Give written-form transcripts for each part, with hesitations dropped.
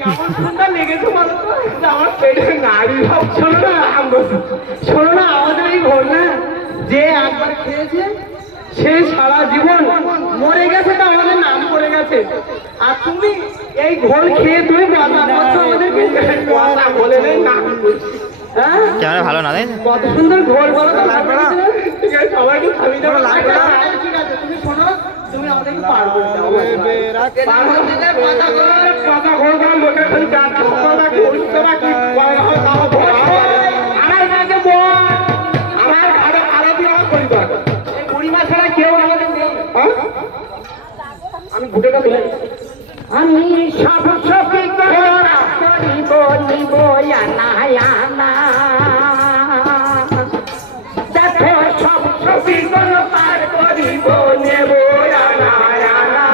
কেমন সুন্দর লেগেছে বলো তো? আমার পেটে নাড়ি ভাব। শোনো না আমাদের এই ঘোল না, যে একবার খেয়েছে সে সারা জীবন মরে গেছে, তা আমাদের নাম করে গেছে। আর তুমি এই ঘোল খেয়ে তুমি বদনাম করছো আমাদেরকে। কথা বলে নেই না, হ্যাঁ ক্যামেরা ভালো না, তাই না? কত সুন্দর ঘোল বলো তো। ঠিক আছে, সবাইকে খাবি দেবো। ঠিক আছে, তুমি শোনো, তুমি আমাদেরকে পার করে দাও। কথা ঘোল করে লোকের খালি টাকা কথা করিস নাকি? আমার মাকে বল, আমার ঘরে আলো দিয়ে আমার পরিবার, এই পরিবার ছাড়া কেউ আমাদের নেই। আমি ঘুটেটা দিলাম। আমি সব সখী করিব নিব আনা আনা, দেখো সব সখী কোন পার করিব নেব আনা আনা।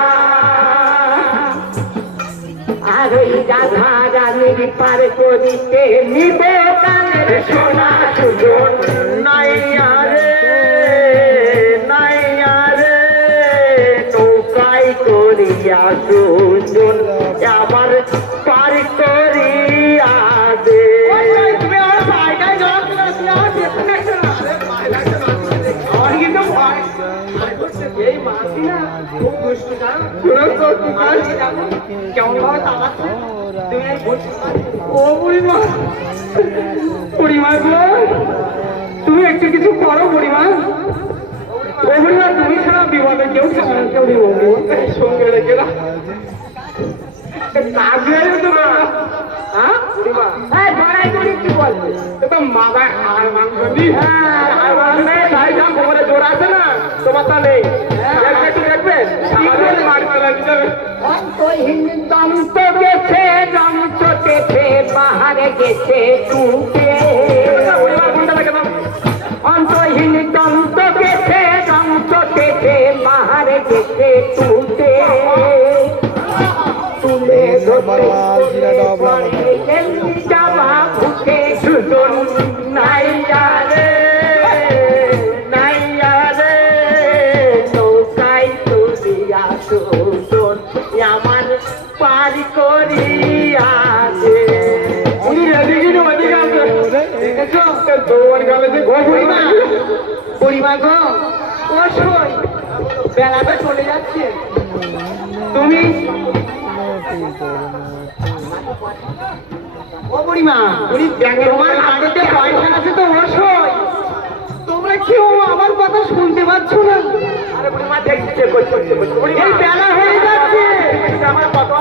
আর ওই রাধা রানীর পার করিতে নিব কানের সোনা সুজন। নাইয়া রে নাইয়া রে নৌকাই করিয়া সুজন আমার পার করিয়া দে। তুমি আমার পায়টায় জল দিলে, তুমি আমার পেছনে একটা না। আরে পায় লাগছে না, আমার কিন্তু ভয় করছে। এই মাছি না খুব দুষ্টু, জানো? শোনো তো, তোমার কেমন ভাবে তাকাচ্ছে। তুমি এই ও বুড়িমা, বুড়িমা গো, তুমি একটু কিছু করো বুড়িমা। ও বুড়িমা, তুমি ছাড়া বিপদে কেউ কেউ নেই। সঙ্গে রেখে না কাজে তো না। হ্যাঁ বুড়িমা, এই বড়াই করি কি বলবে? এটা মাথায় হাড় মাংস নি, হাড় মাংস নেই। তাই যা কোমরে জোর আছে না, তোমার তা নেই। একটু দেখবেন সারাদিন মারি চলে যাবে। অন্তহীন দন্ত গেছে রং চটেছে বাহারে গেছে টুকে। বুড়িমা ফোনটা দেখে দাও। অন্তহীন দন্ত গেছে রং চটেছে বাহারে গেছে টুকে। তুলে ধরতে যাওয়া ভুকে সুজন। নাইয়া রে নাইয়া রে নৌকায় তুলিয়া সুজন আমার পার করিয়া দে। উনি এদিকে না ওদিকে আছে, দেখেছো? দৌড় গেলে যে ঘর বুড়িমা। বুড়িমা গো, ও শোন, বেলাটা চলে যাচ্ছে। তুমি ও বুড়িমা, উনি তোমার হাতে পয়সা আছে তো বসোই। তোমরা কেউ আমার কথা শুনতে পাচ্ছ না? আরে বুড়িমা দেখছে, এই বেলা হয়ে যাচ্ছে। আমার কথা